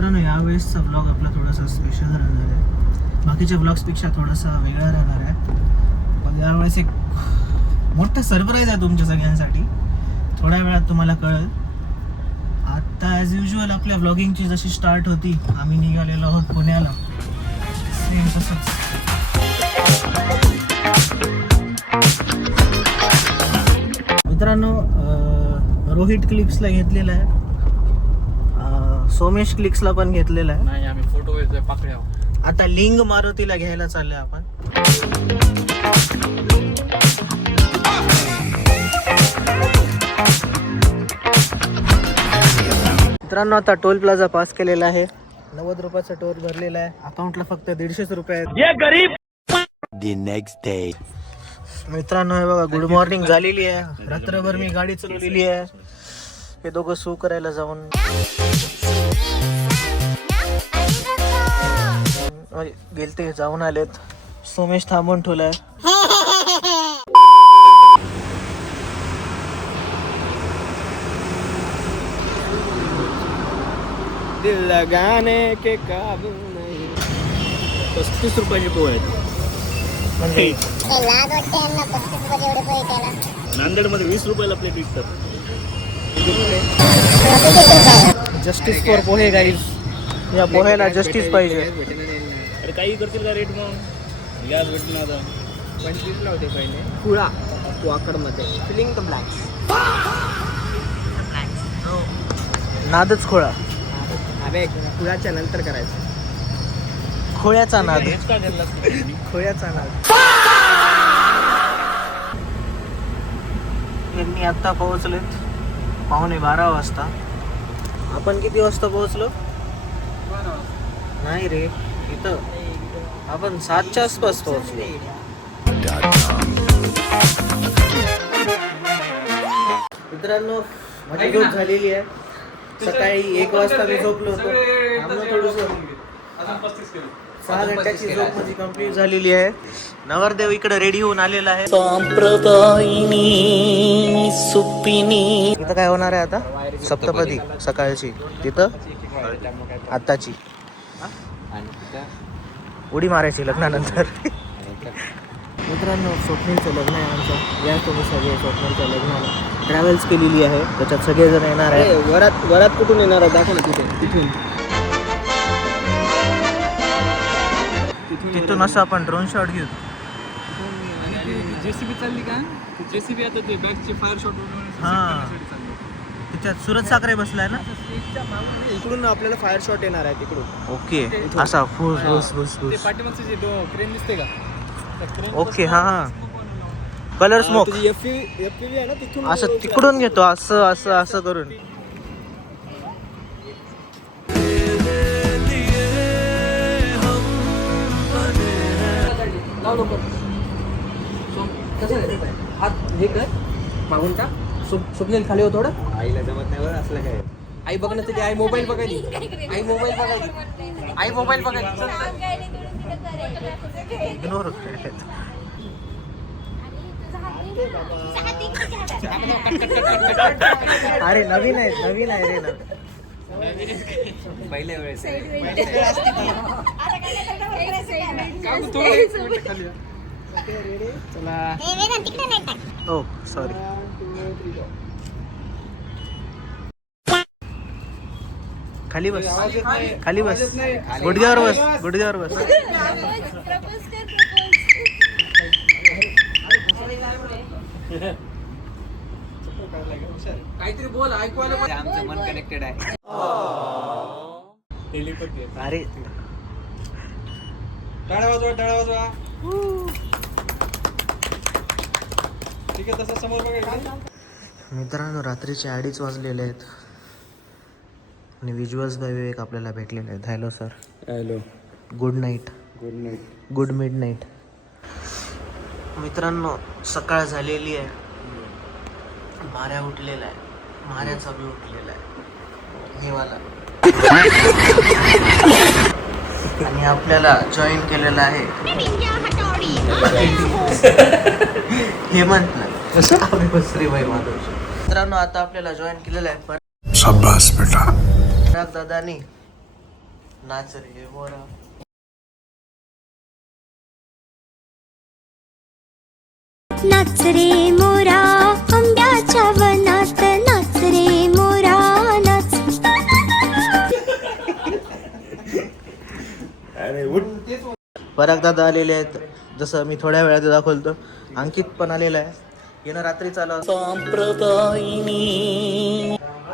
मित्रांनो, यावेळेसचा व्लॉग आपला थोडासा स्पेशल राहणार आहे. बाकीच्या व्लॉग्सपेक्षा थोडासा वेगळा राहणार आहे. पण यावेळेस एक मोठा सरप्राईज आहे तुमच्या सगळ्यांसाठी. थोड्या वेळात तुम्हाला कळेल. आता ॲज युजल आपल्या व्लॉगिंगची जशी स्टार्ट होती, आम्ही निघालेलो आहोत पुण्याला. सेम तसंच. मित्रांनो, रोहित क्लिक्सला घेतलेला आहे, सोमेश क्लिक्सला पण घेतलेला आहे. नाही, आम्ही फोटो घेतोय पाकड्या. आता लिंग मारुतीला घ्यायला चाललोय आपण. मित्रांनो, आता टोल प्लाझा पास केलेला आहे. 90 रुपयाचा टोल भरलेला आहे. अकाउंटला फक्त 150 रुपये आहेत. ये गरीब. The next day. मित्रांनो, हे बघा, गुड मॉर्निंग झालेली आहे. रात्रभर मी गाडी चालवलेली आहे. हे दोघं सू करायला जाऊन गेलते, जाऊन आलेत. सोमेश थांबून ठेवलाय. दिल लगाने के काबू नहीं. 35 रुपयाचे पोहे आहेत. म्हणजे नांदेडमध्ये 20 रुपयाला प्लेट विकतात. Justice for pohe guys. या पोह्याला जस्टिस पाहिजे. अरे काही करतील का रेट मग? गॅस भेटून आता 25 ला होते पहिले. कुळा वाकडमध्ये फिलिंग द ब्लँक्स. नादच खोळा. अबे कुळाच्या नंतर करायचं. खोळ्याचा नाद. हेच का झालं असतं? खोळ्याचा नाद. यांनी आत्ता पोहोचलेत 11:15 वाजता. आपण किती वाजता पोहोचलो? नाही रे, इथं आपण 7च्या आसपास पोहोचलो. मित्रांनो, माझी झोप झालेली आहे. सकाळी 1 वाजता मी झोपलो होतो. थोडंसं 6 घंट्याची झोप माझी कंप्लीट झालेली आहे. नवरदेव इकडे रेडी होऊन आलेला आहे. इथं काय होणार आहे आता? सप्तपदी सकाळची. तिथं आत्ताची उडी मारायची लग्नानंतर. मित्रांनो, स्वप्नीलचं लग्न आहे आमचं. या तुम्ही सगळे स्वप्नीलच्या लग्नाला ट्रॅव्हल्स केलेली आहे. त्याच्यात सगळेजण येणार आहे. वरात कुठून येणार आहे दाखव ना. तिथून तिथून असं आपण ड्रोन शॉट घेऊ. आणि ती जेसीबी चालली का? जेसीबी आता ते बॅकचे फायर शॉट. हां, त्याच्यात सुरत साखरे बसलाय ना. इकडून आपल्याला फायर शॉट येणार आहे तिकडून. ओके, असा फुस फुस फुस ते फुस. पाठीमागचं जे क्रेन दिसते का? ओके, हां हां. कलर स्मोक FPV आहे ना, तिथून असं तिकडून घेतो. असं असं असं करून. हात हे कर मागून टाक. स्वप्नील खाली हो थोडं. आईला जमत नाही बरं असलं काय. आई बघणं तरी. आई मोबाईल बघायली. आई मोबाईल बघायली. आई मोबाईल बघायली. इग्नोर. अरे नवीन आहे, नवीन आहे रे. पहिल्या वेळेस चला. ओ सॉरी. खाली बस, खाली बस. गुडघ्यावर बस, गुडघ्यावर बस. काहीतरी बोल, ऐकू आलं. आमचं मन कनेक्टेड आहे. अरे टाळ्या वाजवा, टाळ्या वाजवा. ठीक आहे, तसं समोर बघा. मित्रांनो, रात्रीचे 2:30 वाजलेले आहेत आणि विज्युअल्स बाय विवेक आपल्याला भेटलेले आहेत. Hello sir. Hello. Good night. Good night. Good mid night. मित्रांनो, सकाळ झालेली आहे. माऱ्या उठलेला आहे. माऱ्याचा बी उठलेला आहे हे वाला. आणि आपल्याला जॉईन केलेलं आहे हेमंत श्रीभाई माधव. मित्रांनो, आता आपल्याला जॉईन केलेलं आहे शाबास बेटा दादानी. नाच रे मोरा. नाच रे मोरा आंब्याच्या वनात नाच रे मोरा नाच. पराग दादा आलेले आहेत, जसं मी थोड्या वेळात दाखवतो. अंकित पण आलेला आहे, येणं रात्री चालू.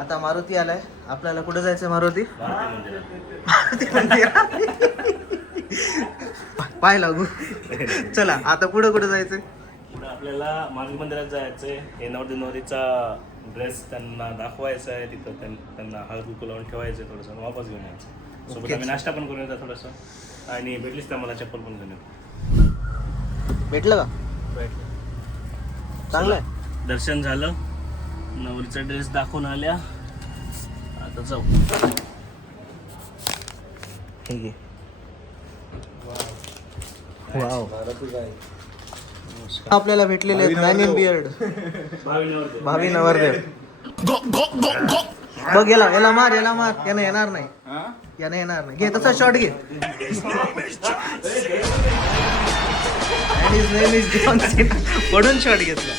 आता मारुती आलाय. आपल्याला कुठं जायचं मारुती? मारुती मंदिरात. पाय लागू. चला आता पुढं कुठं जायचंय? पुढे आपल्याला मारुती मंदिरात जायचंय. हे नवरीचा ड्रेस त्यांना दाखवायचा आहे, तिथं त्यांना हळद कुंकू लावून ठेवायचं, थोडंसं वापस घेऊन यायचं. सोबत आम्ही नाश्ता पण करून येतो थोडंसं, आणि भेटलीच त्या मला चप्पल पण घेऊन येतो. भेटलं का? चांगलं आहे. दर्शन झालं, नवरीचा ड्रेस दाखवून आल्या. आता जाऊ. ठीक आहे. वाव. आपल्याला भेटलेले आहेत मॅन इन बियर्ड, भावी नवरदेव. बघ याला मार, यानं येणार नाही, यानं येणार नाही. घे तसा शॉट घे. And his name is John Cena. पडून शॉट घेतला.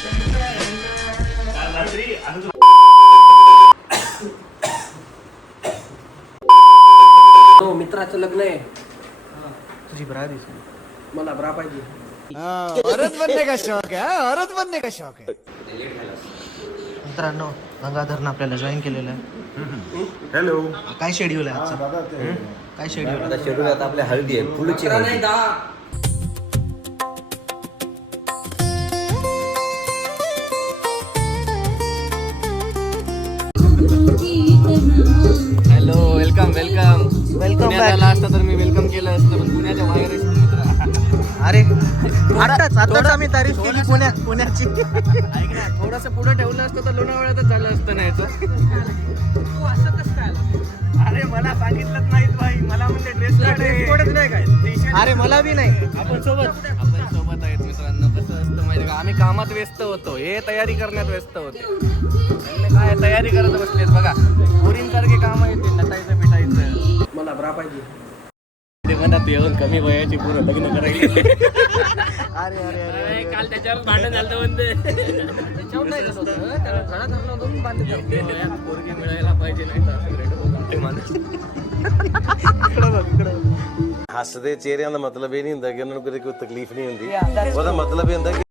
तो मित्राचं लग्न आहे. तुझी ब्रा दिसली. मला ब्रा पाहिजे. मित्रांनो, गंगाधरनं आपल्याला जॉईन केलेलं आहे. हॅलो. काय शेड्यूल आहे आजचं? काय शेड्यूल? आता शेड्यूल आता आपल्या हळदी आहे, फुलची अकरा नाही, हळदी. 10. हॅलो, वेलकम वेलकम पुण्यात आला असता तर मी वेलकम केलं असतं, पण पुण्याच्या बाहेर आहेस तू मित्र. अरे आताच आम्ही तारीफ केली पुण्याची. ऐक ना, थोडंसं पुढे ठेवलं असतं तर लोणावळ्यातच झालं असतं नाही तर. तू असं कसं काय आला? अरे मला सांगितलंच नाहीत भाई, मला म्हणजे ड्रेस कोडच नाही काय. अरे मला बी नाही. आपण सोबत आहेत मित्रांनो. कसं असतं माहिती का, आम्ही कामात व्यस्त होतो, हे तयारी करण्यात व्यस्त होते. त्यांनी काय तयारी करत बसलेत बघा. पोरींसारखे काम येते, नटायचं पिटायचं. मला ब्रा पाहिजे. ते म्हणत येऊन कमी वयाची पोरं लग्न करायची. अरे अरे अरे काल त्याच्यावर भांडण झालं म्हणते. त्याच्यावर नाही झालं होतं, त्याला घरात धरलं होतं म्हणून भांडण झालं. पोरगी मिळायला पाहिजे, नाही तर असं रेट होतं माणूस. हसदे चेहरे का मतलब ये नहीं होता कि उन्होंने कोई तकलीफ नहीं होती. ਉਹਦਾ मतलब ये होता कि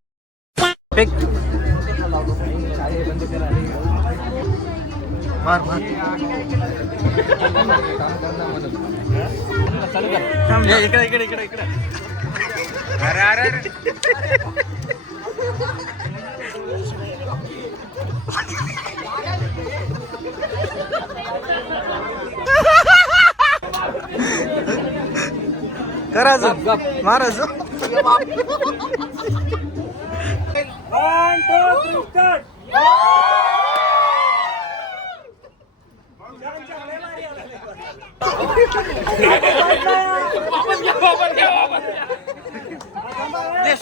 मार मार. इकडे. अरे कर अजून, मार अजून.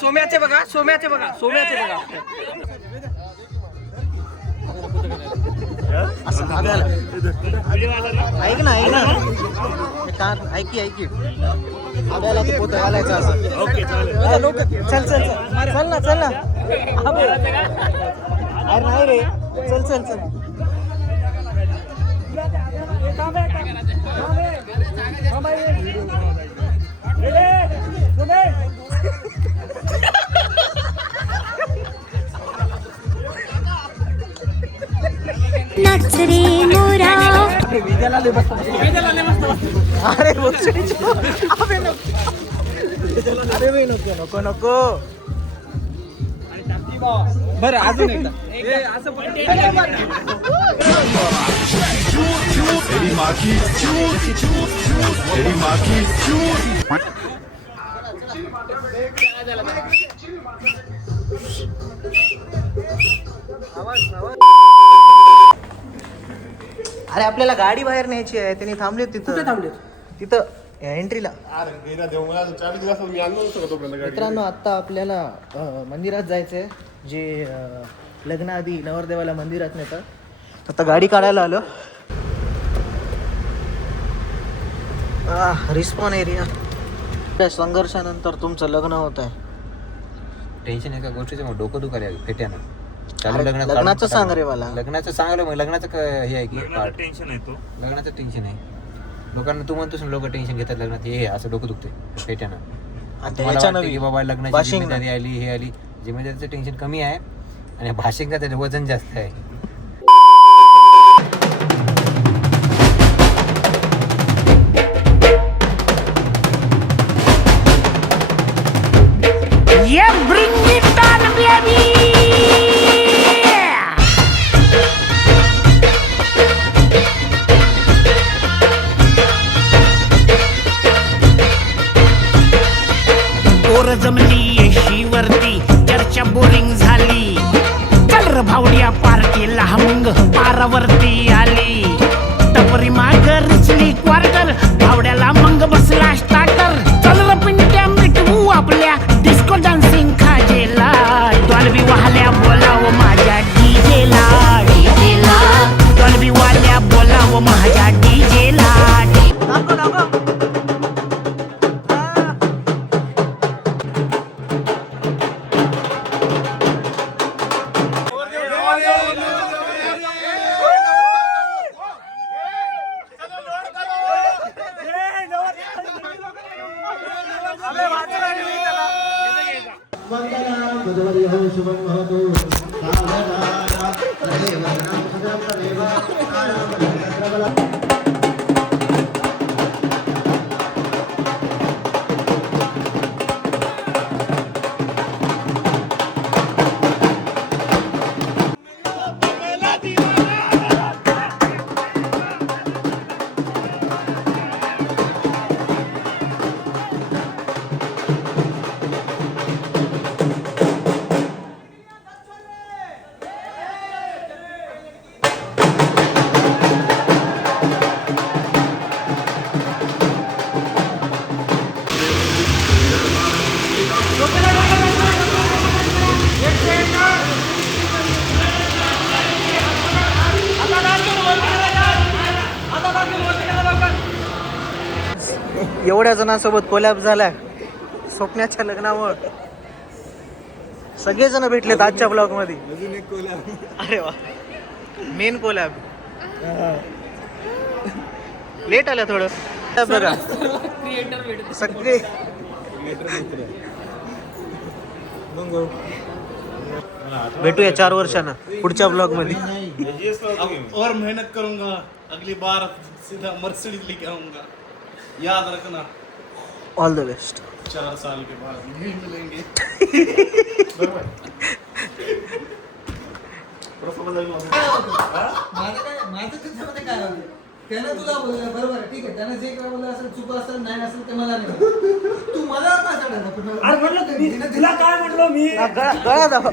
सोम्याचे बघा. असं आम्हाला ऐक ना ऐकी आपल्याला ते पोतं घालायचं असं. चल ना. अरे नाही रे, चल. नाच रे मोरा. अरे नको. बरं, अजून एकदा. अरे आपल्याला गाडी बाहेर न्यायची आहे, त्यांनी थांबलेत तिथं. कुठे थांबले? तिथं एंट्रीला. मित्रांनो, आता आपल्याला मंदिरात जायचंय, जे लग्नाआधी नवरदेवाला मंदिरात नेतात. आता गाडी काढायला आलो. Respawn area. त्या संघर्षानंतर तुमचं लग्न होत आहे. टेन्शन एका गोष्टीचं मग डोकं दुखायला फेट्यानं. अरे, लग्नाचं सांग रे मला. लग्नाचं सांगलं मग लग्नाचं हे आहे की टेन्शन आहे तो. लग्नाचं टेन्शन आहे. लोकांना तू म्हणतोस ना लोक टेन्शन घेतात लग्नात, हे असं डोकं दुखते फेट्यानं. मला वाटतं की बाबा लग्नाची जिम्मेदारी आली, हे आली. जिम्मेदारीचं टेन्शन कमी आहे आणि भाषिक त्याचं वजन जास्त आहे. पोर जमली येशीवरती चर्चा बोरिंग झाली. चल र भावड्या पार्टीला मग पारावरती आली. टपरी माग रिचली क्वार्टर भावड्याला मग बसला स्टार्टर. चल र पिंट्या मिटवू आपल्या डिस्को डान्सिंग खाजेला. डॉल्बी वाहल्या बोलाव माझ्या डीजेला. डीजेला डॉल्बी वाल्या बोलाव माझ्या डीजेला. एवढ्या जणांसोबत कोलॅब झालाय स्वप्नाच्या लग्नामुळे. सगळेजण भेटलेत आजच्या ब्लॉग मध्ये. अरे वा, मेन कोलॅब. लेट आलं थोडं बघा. सगळे भेटूया 4 वर्षांना पुढच्या ब्लॉग मध्ये. और मेहनत करूंगा, अगली बार सीधा मर्सिडीज लेके आऊंगा. याद रखना. All the best. 4 साल के बाद यही मिलेंगे. त्यानं तुला बोललं बरोबर आहे, ठीक आहे. त्यानं जे काय बोललं असेल चुका असेल नाही असेल ते मला नाही. तू मला काय सांगायचं? तुला काय म्हटलं मी? गळा दाबा.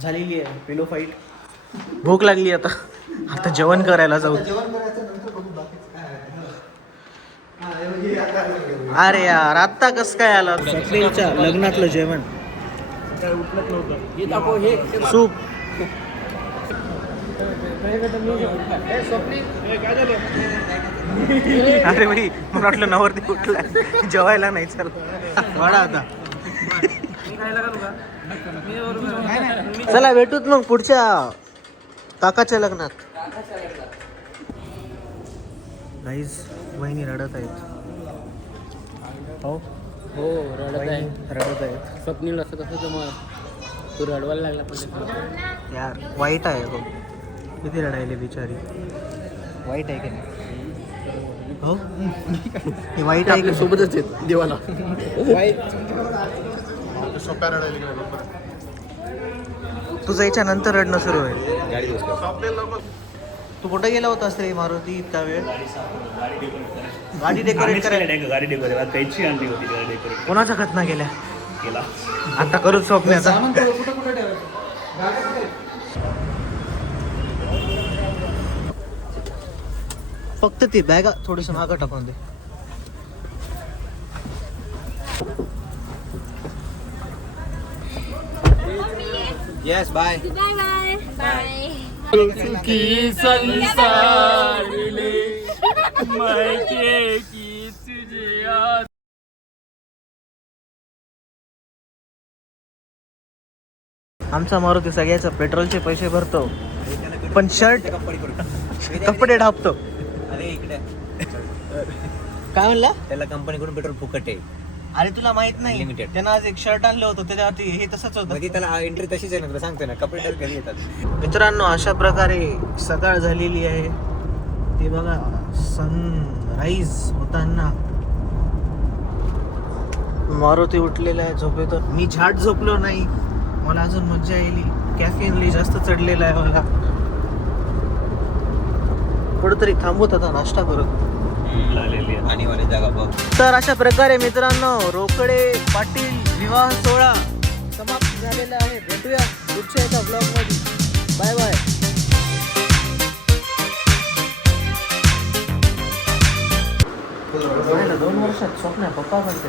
झालेली आहे पिलो फाईट. भूक लागली आता. आता जेवण करायला जाऊ. अरे यार आता कस काय आला? स्वप्नीलच्या लग्नातलं जेवण. सूप. अरे भाई मला वाटलं नवरती कुठला जेवायला नाही. चल वाडा आता. चला भेटूत मग पुढच्या काकाच्या लग्नात. गाईज वहिनी रडत आहेत. हो हो रडत आहे. रडत आहेत. स्वप्नील असं कसं तुम्हाला तू रडवायला लागला पण यार वाईट आहे हो. किती रडायले बिचारी. वाईट आहे की नाही? हो हे वाईट आहे. सोबतच आहेत देवाला. तुझं याच्या नंतर रडणं सुरू होईल. तू कुठे गेला होतास रे मारुती इतका वेळ? गाडी डेकोरेट करायला. गाडी डेकोरेट कैची आणली होती गाडी डेकोरेट. कोणाच्या खतना गेल्या? केला. आता करू स्वप्नाचा. फक्त ती बॅग थोडीस मागं टाकून दे. Yes bye. Bye bye bye. आमचा मारुती सगळ्याचा पेट्रोलचे पैसे भरतो पण शर्ट कपडे ढापतो. अरे इकडे काय म्हणला? त्याला कंपनीकडून पेट्रोल फुकट आहे. अरे तुला माहित नाही, Limited. त्यानं आज एक शर्ट आणलं होतं त्याच्यावरती हे तसंच होतं. म्हणजे त्याला एंट्री तशीच आहे ना, तुला सांगतो ना, कपडे तर घरी येतात. मित्रांनो अशा प्रकारे सकाळ झालेली आहे. ते बघा सनराईज होताना. मारुती उठलेला आहे झोपेतून. मी झाट झोपलो नाही, मला अजून मज्जा येईल. कॅफिन जास्त चढलेला आहे मला. कुठंतरी थांबवत आता नाश्ता करत. लागलेली आहे. आणि वाले जागा बघ. तर अशा प्रकारे मित्रांनो रोकडे पाटील विवाह सोहळा समाप्त झालेला आहे. भेटूया पुढच्या एका ब्लॉग मध्ये. Bye bye. पाहिलं 2 वर्षात स्वप्न पप्पा बनते.